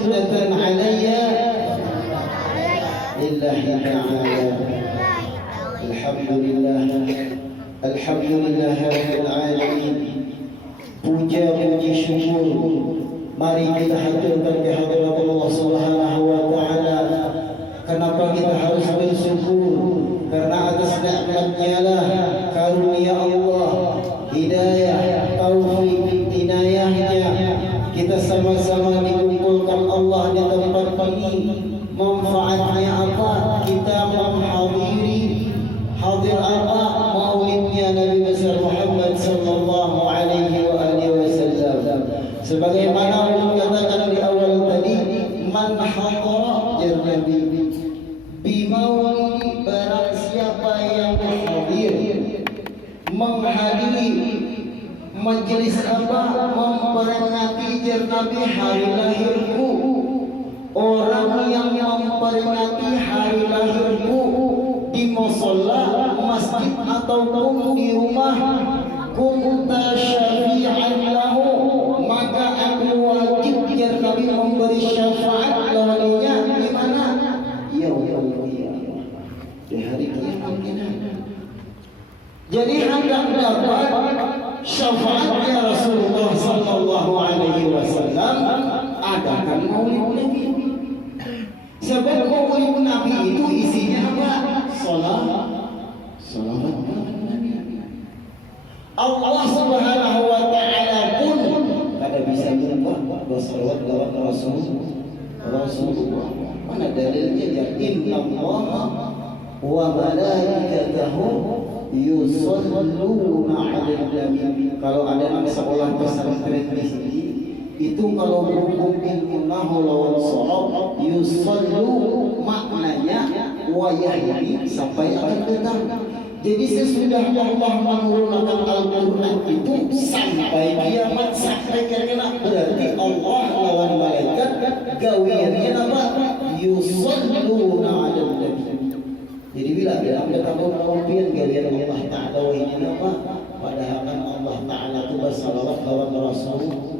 sunnatan alayya lillahi ta'ala. Alhamdulillah, alhamdulillah rabbil alamin. Puja puji syukur mari kita haturkan di hadirat Allah Subhanahu wa taala. Kenapa kita harus bersyukur? Karena atas nikmatnya lah, karunia Allah, hidayah, taufik, inayahnya kita sama-sama dikumpulkan Allah di tempat ini. Manfaatnya apa? Kita menghadiri hadir apa? Maulidnya Nabi besar Muhammad sallallahu alaihi wa alihi wasallam. Sebagaimana ulun katakan di awal tadi, man hadara Nabi bimauli, barang siapa yang hadir menghadiri majelis apa? Memperingati Nabi hari lahirku. Orang yang memperingati hari lahirku di musalla, masjid ataupun di rumah, kunta syafi'an lahu, maka aku wajib biar Nabi memberi syafaat lawannya di mana? Yaumul qiyamah, di hari kiamat. Jadi hendak dapat syafaatnya Rasulullah sallallahu alaihi wasallam, adakan maulid Nabi. Sebab maulid Nabi itu isinya apa? Salawat Nabi. Allah Subhanahu wa taala pun kada bisa lupa bersalawat kepada Rasulullah. Mana dalilnya? Ya innallaha wa malaikatahu yusalluna 'alan nabi. Kalau ada anak sekolah pesantren di sini, itu kalau berhubung ilmu nahwu lawan shorab, yusallu maknanya wayahdi sampai akan datang. Jadi sesudah Allah menurunkan Al-Quran itu sampai kiamat, sampai kiamat, berarti Allah lawan malaikat gawiannya apa? Yusalluna 'alan nabi. Jadi bila dalam tahun Ramadan gawian Allah Ta'ala wahina apa? Padahal kan Allah Ta'ala itu bersalawat lawan Rasulullah.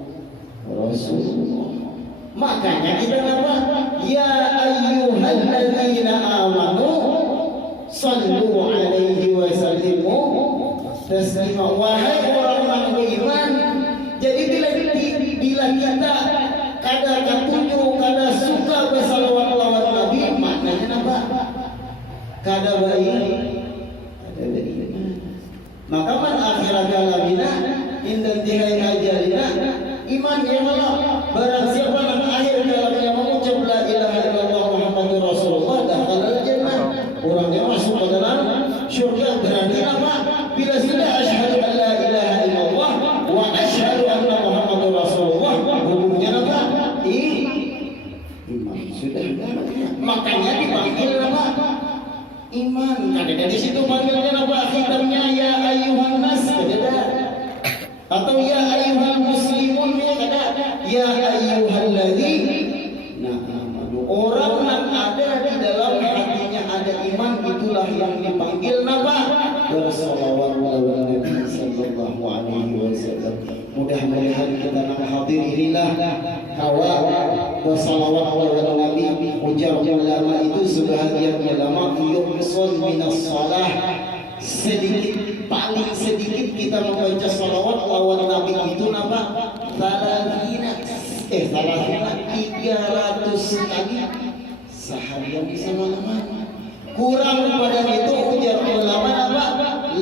Makanya kita apa? Ya ayyuhalladzina amanu sallu alaihi wa sallimu taslima. Wahai orang beriman. Jadi bila kita kada ketujuh, kada suka bersalawat lawan Nabi, maknanya apa? Kada baik. Maka man akhirah kalamina indan tihai ajalina iman ya Allah. Barang siapa yang akhir kalamnya mengucap la ilaha illallah Muhammadur Rasulullah, dakhala al-jannah. Orangnya masuk ke dalam syurga. Berarti apa? Bila sudah asyhadu an la ilaha illallah wa asyhadu anna Muhammadur Rasulullah, hukumnya apa? Iman sudah. Makanya dipanggil apa? Iman. Kada dari situ panggilnya apa? Khitamnya ya ayyuhan nas, kada. Atau ya ayyuhal muslimun, ya kada. Ya ayyuhalladzi. Nah, orang yang ada di dalam hatinya ada iman, itulah yang dipanggil apa? Bersalawat ala Nabi sallallahu alaihi wasallam. Mudah-mudahan kita nak hadir inilah kawa bersalawat ala Nabi. Ujar ulama itu sebahagian ulama yuqsul minas salah, sedikit, paling sedikit kita membaca salawat lawan Nabi itu apa? 300 kali seharian bisa mana-mana. Kurang pada itu ujar ulama apa?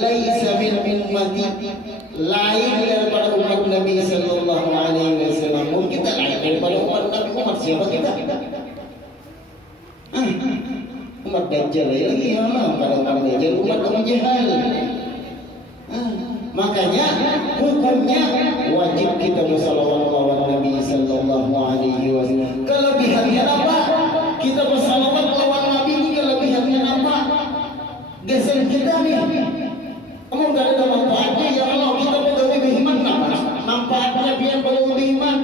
Laisa min ummati, lain daripada umat Nabi sallallahu alaihi wasallam. Kita lain daripada umat Nabi. Umat siapa kita? Umat Dajjal lagi ya Allah. Pada umat Dajjal, umat Abu Jahal. Makanya hukumnya wajib kita bersalawat lawan Nabi sallallahu alaihi wasallam. Kelebihannya apa? Kita bersalawat lawan Nabi ini kelebihannya apa? Geser kita nih. Kamu gak ada manfaatnya ya Allah. Kita pegawai beriman apa? Manfaatnya pian pegawai beriman.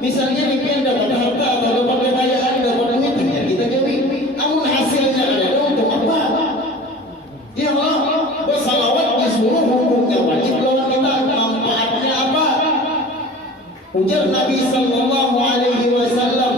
Misalnya nih pian dapat harta atau dapat kekayaan, dapat duit, ya kita jauhi. Namun hasilnya ada untuk apa? Ya Allah, bersalawat disuruh, hukumnya wajib lawan kita. Manfaatnya apa? Ujar Nabi sallallahu alaihi wasallam,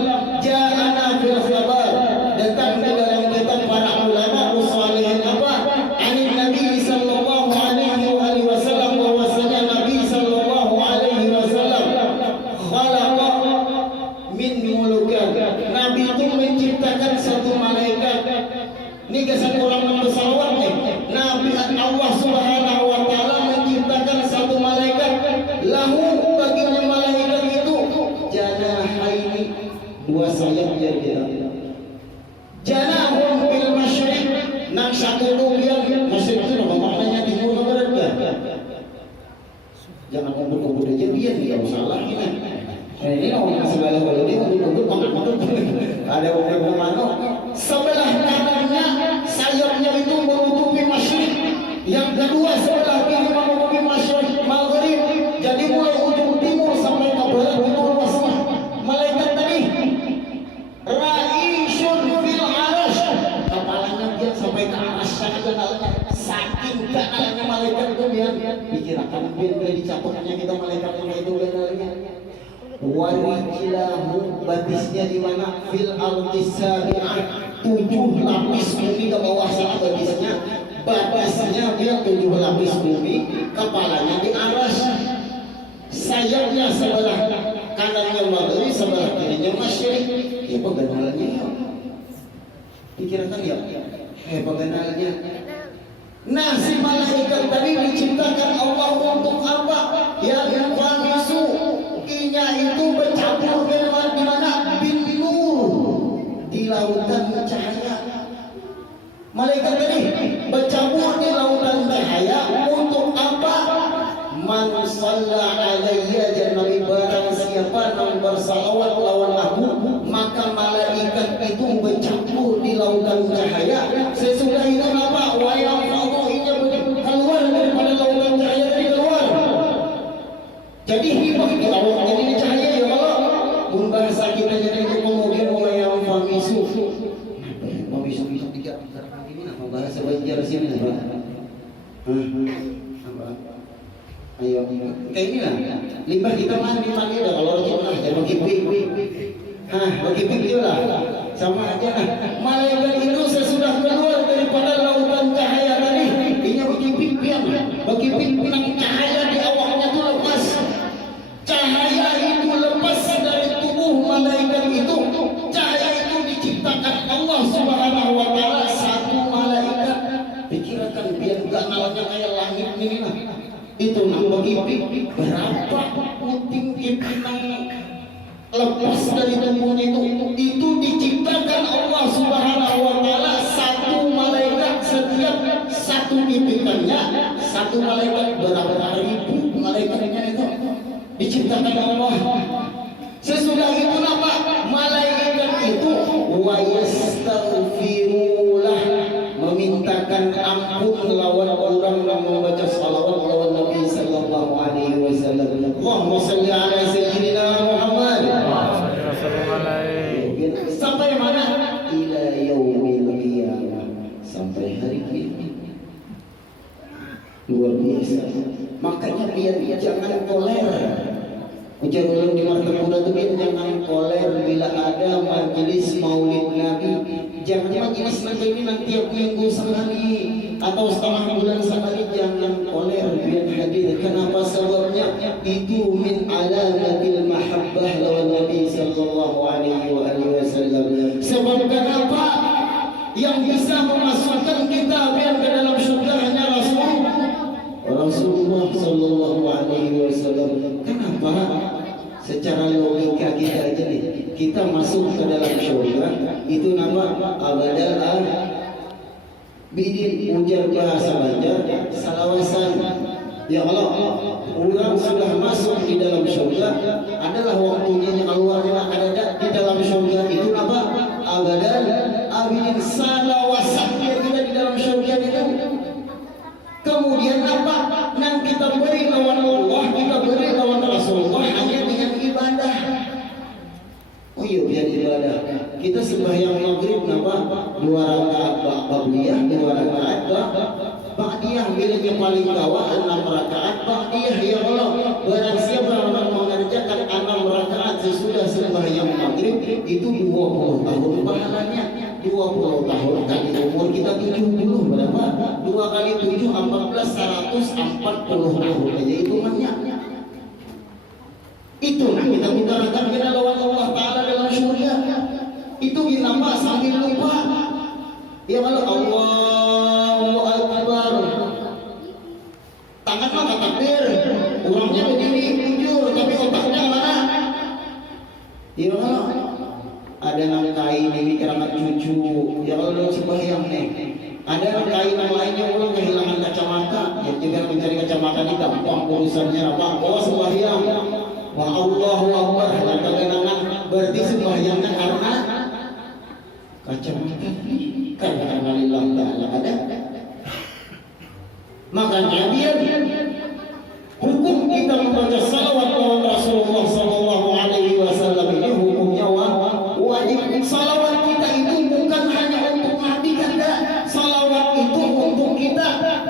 Ini kesan orang bersalawat nih. Nabi Allah Subhanahu wa taala menciptakan satu malaikat lahu bagi malaikat itu janahaini, dua sayap yang kita. Janahum bil masyriq, nang satu dubian masyriq itu apa maknanya timur ke barat kan? Jangan kumpul-kumpul aja biar tidak salah ini. Ini orang segala kalau dia kumpul-kumpul ada orang mana sebelah kanannya sayapnya itu menutupi masyriq, yang kedua sebelah kiri menutupi masyriq maghrib. Jadi mulai ujung timur sampai ke barat itu luasnya. Malaikat tadi Raisyun fil arash, kepalanya dia sampai ke arash saja, saking kanannya malaikat itu biar dikirakan biar dicaputnya kita malaikat yang itu benarnya. Warijilahu, batisnya di mana? Fil ardis sabi'ah, 7 lapis bumi ke bawah sana batisnya. Batasnya dia 7 lapis bumi, kepalanya di arash. Sayapnya sebelah kanannya maghrib, sebelah kirinya masyriq. Ya pengenalannya ya. Dikirakan ya. Pengenalannya. Nah, si malaikat tadi diciptakan Allah untuk apa? Ya yafamisu. Inya itu bercampur dengan di mana? Bin nur, di lautan cahaya. Malaikat tadi bercampur di lautan cahaya untuk apa? Man shalla alayya, Nabi barang siapa yang bersalawat lawan aku, maka malaikat itu bercampur di lautan cahaya. Sesudah itu apa? Wa yafadhunya keluar daripada lautan cahaya tadi keluar. Jadi hibah di awal jadi cahaya ya Allah. Mun bahasa kita jadi itu kemudian wa yafamisu. Mamisu bisa tidak ini nama bahasa Banjar sini apa? Ayo, kayak ini lah. Limbah kita mandi dah kalau orang ya bagi pik. Bagi pik lah. Sama aja lah. Malaikat itu sesudah keluar daripada lautan cahaya tadi, ini bagi pik biang. Bagi pik pinang cahaya di awalnya itu lepas. Cahaya itu lepas dari tubuh malaikat itu. Cahaya itu diciptakan Allah Subhanahu wa taala satu malaikat. Pikirkan biar enggak ngalanya kayak langit ini lah. Itu nang bagi berapa puting pinang lepas dari tubuh itu diciptakan Allah Subhanahu wa taala satu malaikat. Setiap satu ipinannya satu malaikat, berapa ribu malaikatnya itu diciptakan Allah. Sesudah itu apa? Malaikat itu wa yastaghfirulah, memintakan ampun lawan orang yang membaca salawat lawan Nabi sallallahu alaihi wasallam. Allahumma shalli ala sayyidina Muhammad. Sampai mana? Ila yaumil qiyamah, sampai hari kiamat. Luar biasa. Makanya biar jangan koler. Ujar ulang di Martapura itu jangan koler bila ada majelis maulid Nabi. Jangan majelis Nabi ini nanti tiap minggu sekali atau setengah bulan sekali, jangan koler biar hadir. Kenapa? Sebabnya itu min alamatil mahabbah lawan Nabi sallallahu alaihi wasallam. Sebab kenapa? Yang bisa memasukkan kita biar ke dalam surga hanya Rasulullah sallallahu alaihi wasallam. Kenapa? Secara logika kita aja nih, kita masuk ke dalam surga itu nama abadal bidin, ujar bahasa Banjar salawasan. Ya Allah, orang sudah masuk di dalam surga adalah waktunya keluarnya akan ada di dalam surga itu apa? Abadal abidin, salawasan dia tidak di dalam surga itu. Kemudian apa? Yang kita beri lawan Allah, kita beri lawan Rasulullah hanya dengan ibadah. Oh iya, biar ibadah. Kita sembahyang maghrib nama 2 rakaat qabliyah, 2 rakaat ba'diyah, miliknya paling bawah 6 rakaat ba'diyah. Ya Allah, barang siapa yang mengerjakan 6 rakaat sesudah sembahyang maghrib itu 20 tahun pahalanya. 20 tahun kali umur kita 70 berapa? 2 kali 7 14, 140 tahun aja hitungannya. Itu kita utarakan kita lawan Allah Ta'ala dalam surga. Itu kenapa sambil lupa Ya kalau Allahu Akbar, tangan mah takbir, orangnya berdiri jujur, tapi otaknya mana? Ya kalau ada nangkai ini keramat cucu, ya kalau sembahyang nih. Ada kain lainnya orang kehilangan kacamata, yang juga mencari kacamata ini gampang urusannya apa? Oh sembahyang, wa Allahu Akbar, kadang-kadang berarti sembahyangnya karena kacamata, karena lillah ta'ala ada. Makanya dia hukum kita membaca salawat kepada Rasulullah Sallallahu Alaihi Wasallam ini hukumnya wajib. Salawat kita itu bukan hanya untuk Nabi, kata salawat itu untuk kita.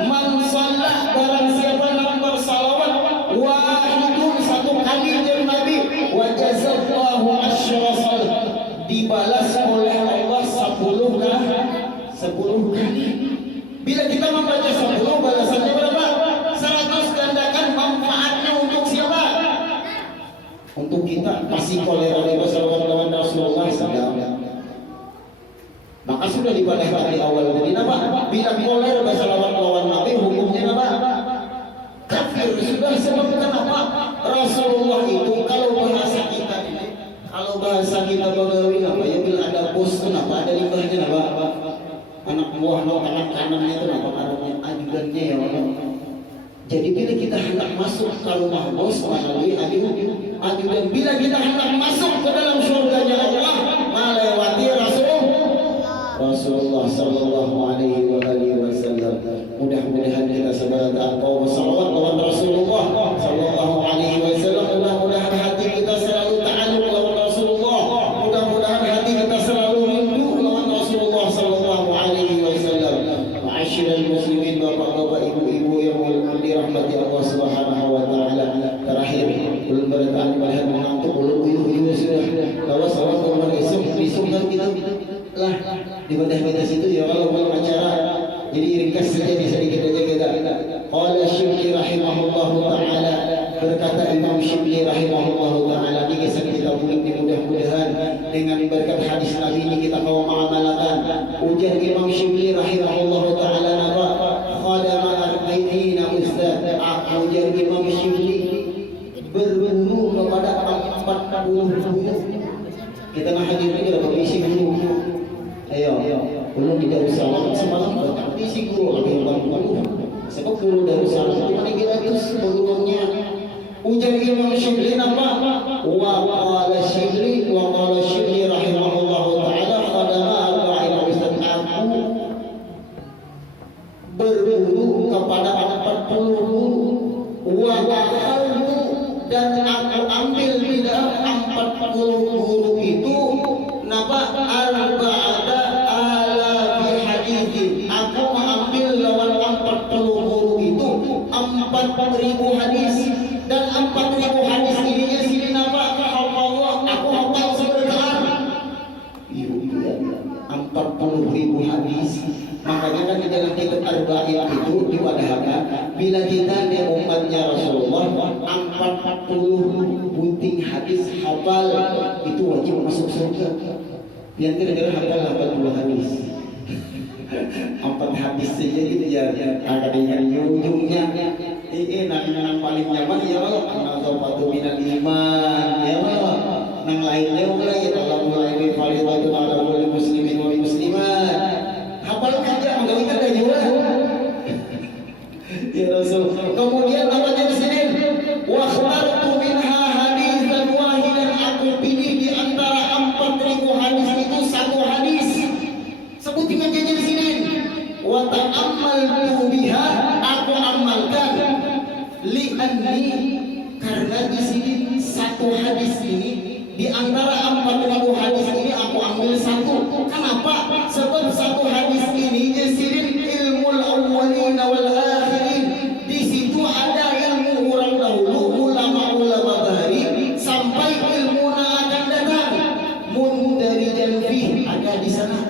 Man shalla, barang siapa yang bersalawat wahidun, satu kali dari Nabi, wa jazallahu asyra salat, dibalas oleh Allah 10 kali. Bila kita membaca 10, balasannya berapa? 100 gandakan. Manfaatnya untuk siapa? Untuk kita. Pasti kolera di salawat lawan Rasulullah SAW. Maka sudah dibahas di awal tadi apa? Bila kolera bersalawat lawan Nabi, hukumnya apa? Kafir. Sudah sebabkan apa? Rasulullah itu kalau bahasa kita ini, kalau bahasa kita Bagawi apa ya? Bila ada bos kenapa? Ada limbahnya apa? Anak buah no tangan kanannya itu apa namanya, ajudannya ya Allah. Jadi bila kita hendak masuk ke rumah bos melalui ajudan, bila kita hendak masuk ke dalam surganya Allah melewati Rasulullah Sallallahu Alaihi Wasallam. Mudah-mudahan kita sebarang kau bersalawat lawan Rasulullah Sallallahu Alaihi Wasallam. Mudah-mudahan hati kita selalu ta'alluq lawan Rasulullah. Mudah-mudahan hati kita selalu rindu lawan Rasulullah Sallallahu Alaihi Wasallam. Ma'asyiral muslimin, bapak-bapak, ibu-ibu yang dirahmati Allah Subhanahu wa taala. Terakhir, belum bertahan melihat mengantuk, belum uyuh sudah. Kalau salat kalau besok kan kita lah di batas itu ya kalau acara. Jadi ringkas saja sedikit aja kita. Qala Syibli rahimahullahu taala, berkata Imam Syibli rahimahullahu taala, ini kisah kita mudah-mudahan dengan berkat hadis Nabi ini kita mau mengamalkan. Ujar Imam Syibli rahimahullahu taala, napa khadama arba'ina ustaz. Ujar Imam Syibli berburu kepada 40 guru. Kita nak hadir juga berisi guru. Ayo, belum tidak usah semalam berarti si guru lagi bangun. Sebab guru dari sana itu mana gratis turunnya. Ujar Imam Syibli apa? Wa qala Syibli rahimahullahu taala, khadama arba'ina ustaz, aku berburu kepada 40 guru. Wa qalu, dan aku ambil di dalam 40 guru itu napa arba'ata alafi haditsin. Aku mengambil lawan 40 guru itu 4.000 hadis, dan 4.000 hadis ininya sini napa Allah aku hafal sebentar. Iya 40.000 hadis. Makanya kan di dalam kitab Arba'in itu diwadahakan bila kita di umatnya Rasulullah 40 bunting hadis hafal itu wajib masuk surga. Yang kira-kira hafal 80 hadis. 4 hadis saja gitu ya. Agak dengan ujungnya nang paling nyaman ya Allah, nazafatu minal iman ya Allah. Nang lainnya mulai Allah mulai fardhu ala kulli muslimin wa muslimat. Hafal aja enggak kita juga. Ya Rasul. Kemudian apa di sini? Wa khabartu minha hadisan wahidan, aku pilih di antara 4.000 hadis itu satu hadis. Sebutin aja di sini. Wa ta'ammaltu biha, aku amalkan li'anni, karena di sini satu hadis ini di antara 4.000 hadis ini aku ambil satu. Kenapa? Sebab satu hadis ini jasirin ilmul awwalin wal akhirin. Di situ ada ilmu orang dahulu, ulama-ulama bahari, sampai ilmu akan datang. Mundarijan fi, ada di sana.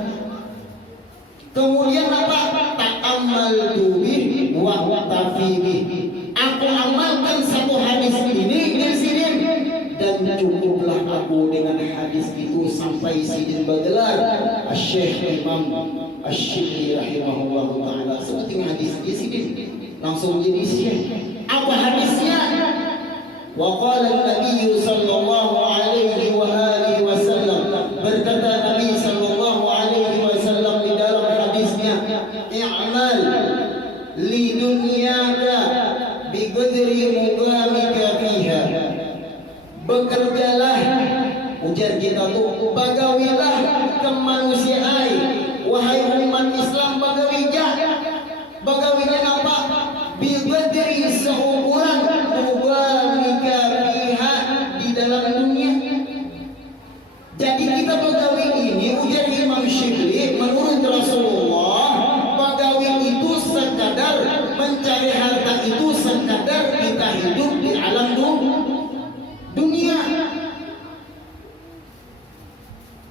Kemudian apa? Ta'ammaltu bih wa tafi bih. Aku amalkan satu hadis ini di sini, dan cukuplah aku dengan hadis itu sampai sidin bergelar. Syekh Imam Asy-Syibli rahimahullah taala seperti hadis di sini langsung jadi syekh. Apa hadisnya? Wa qala an-nabiy sallallahu alaihi wa alihi wasallam, berkata Nabi sallallahu alaihi wasallam di dalam hadisnya, i'mal li dunyaka bi qadri muqamika fiha. Bekerjalah, ujar kita tuh, bagawilah kemanusiaan, wahai umat Islam, bagawijah. Bagawinya apa? Bi qadri seukuran muqamika fiha, di dalam dunia. Jadi kita bagawi ini, ujar Imam Syibli, menurut Rasulullah, bagawi itu sekadar mencari harta, itu sekadar kita hidup di alam dunia.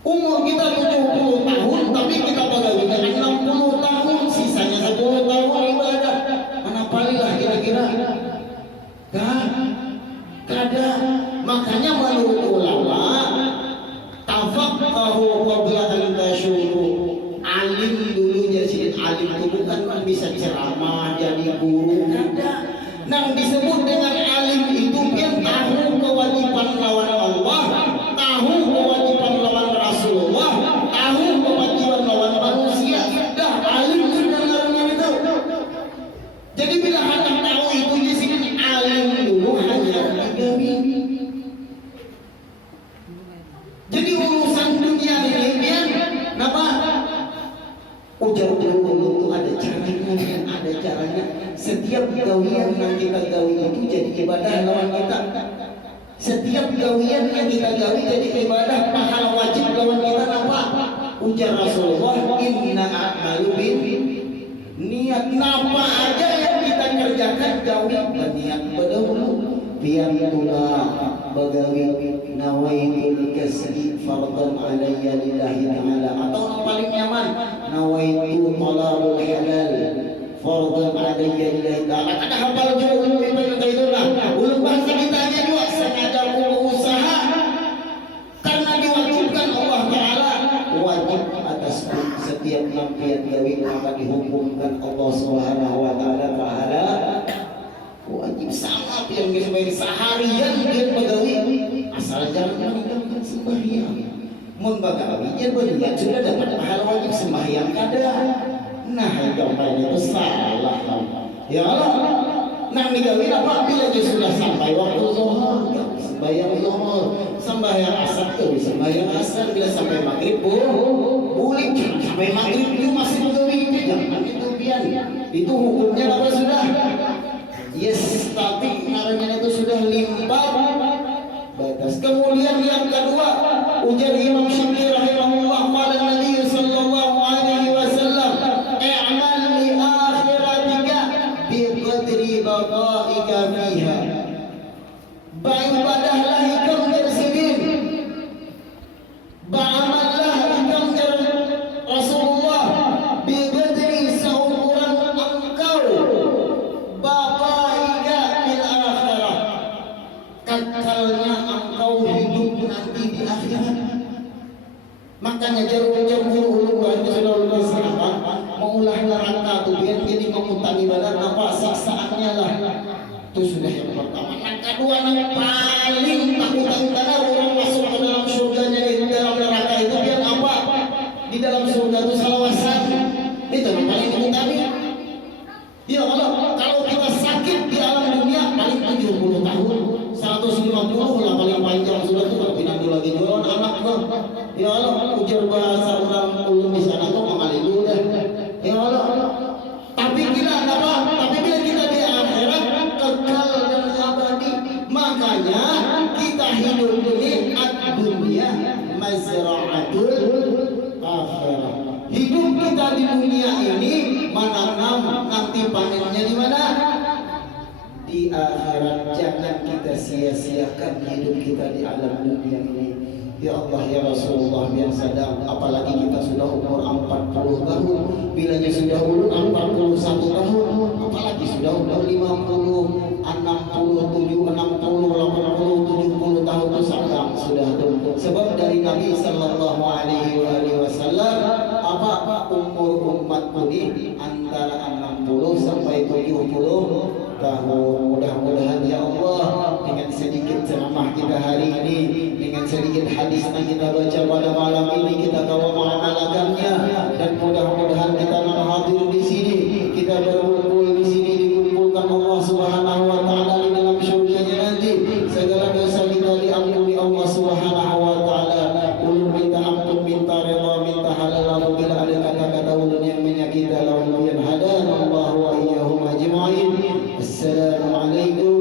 Umur kita 70 tahun, tapi kita bagawinya 60 tahun, sisanya 10 tahun ibadah. Mana palilah kira-kira? Kada. Makanya menurut ulama, tafaqahu qabla an tashuru. Alim dulu, jadi alim itu bukan bisa ceramah jadi guru, kada. Nang disebut dengan alim itu dia tahu kewajiban lawan Allah, tahu kewajiban lawan Rasulullah, tahu kewajiban lawan manusia. Dah alim sebenarnya itu. Jadi bila hendak tahu itu di sini alim dulu hanya agami. Jadi urusan dunia ini biar kenapa? Ujar dulu itu ada caranya. Setiap gawian yang kita gawi itu jadi ibadah lawan kita. Setiap gawian yang kita gawi jadi ibadah, pahala wajib lawan kita apa? Ujar Rasulullah, inna a'malu bin niat. Napa aja yang kita kerjakan gawi berniat berdahulu. Biar itulah bagawi nawaitul kasbi fardan alayya lillahi ta'ala, atau yang paling nyaman nawaitu talabul halal fardan alayya lillahi ta'ala. Ada hafal juga ulum itu lah. Ulum bahasa kita aja juga sengaja berusaha karena diwajibkan Allah Ta'ala, wajib atas setiap lampian gawi maka dihukumkan Allah Subhanahu wa Ta'ala pahala wajib. Sama yang disebut seharian dia begawi, asal jangan meninggalkan sembahyang. Mun begawi dia berniat sudah dapat pahala wajib sembahyang kada. Nah jawabannya itu salah. Ya Allah, nah digawi apa? Bila dia sudah sampai waktu zuhur, sembahyang zuhur, sembahyang asar tuh sembahyang asar. Bila sampai maghrib boleh, jangan sampai maghrib itu masih begawi, jangan itu biar. Itu hukumnya apa sudah? Yes, tapi namanya itu sudah limpah batas. Kemudian yang kedua, ujar Imam Syibli rahimahullah, qala Nabi sallallahu alaihi wasallam, i'mal li akhiratika bi qadri baqaika fiha. Beribadahlah ikam bersidin, beramallah ikam Rasulullah bi qadri seukuran engkau kekalnya engkau hidup nanti di akhirat. Makanya jauh-jauh itu sudah ulama sahabat mengulah neraka tuh biar jadi mengutangi badan apa siksaannya lah. Itu sudah yang pertama. Yang kedua yang paling takutan karena orang masuk ke dalam surganya di dalam neraka itu biar apa? Di dalam surga itu salawasan. Itu yang paling diutami. Ya Allah, kalau kita sakit di alam dunia paling 70 tahun, 150 lah paling panjang sudah tuh, kalau tidak lagi jualan anak loh. Ya Allah, ujar bahasa orang ulun di sana tuh mengalir dulu dah. Ya Allah, tapi bila apa? Tapi bila kita di akhirat kekal dan abadi, makanya kita hidup ini ad-dunya mazra'atul akhirah. Hidup kita di dunia ini menanam, nanti panennya di mana? Di akhirat. Jangan kita sia-siakan hidup kita di alam dunia ini. Ya Allah ya Rasulullah yang sadar, apalagi kita sudah umur 40 tahun, bilanya sudah ulun 41 tahun, apalagi sudah umur 50, 60, 60, 80, 70 tahun itu sedang sudah tuh. Sebab dari Nabi sallallahu alaihi wasallam mengampuni antara 60 sampai 70 tahun. Mudah-mudahan ya Allah, dengan sedikit ceramah kita hari ini, dengan sedikit hadis yang kita baca pada malam ini, kita tahu mengamalkannya, dan mudah-mudahan kita hadir di sini, kita berkumpul di sini, dikumpulkan Allah Subhanahu wa taala di dalam surganya nanti. Segala dosa kita diampuni Allah Subhanahu wa taala. Ulun minta ampun, minta redha, minta halal apabila ada kata-kata ulun yang menyakiti lawan yang hadan Allah wa iyyahum ajma'in. Assalamualaikum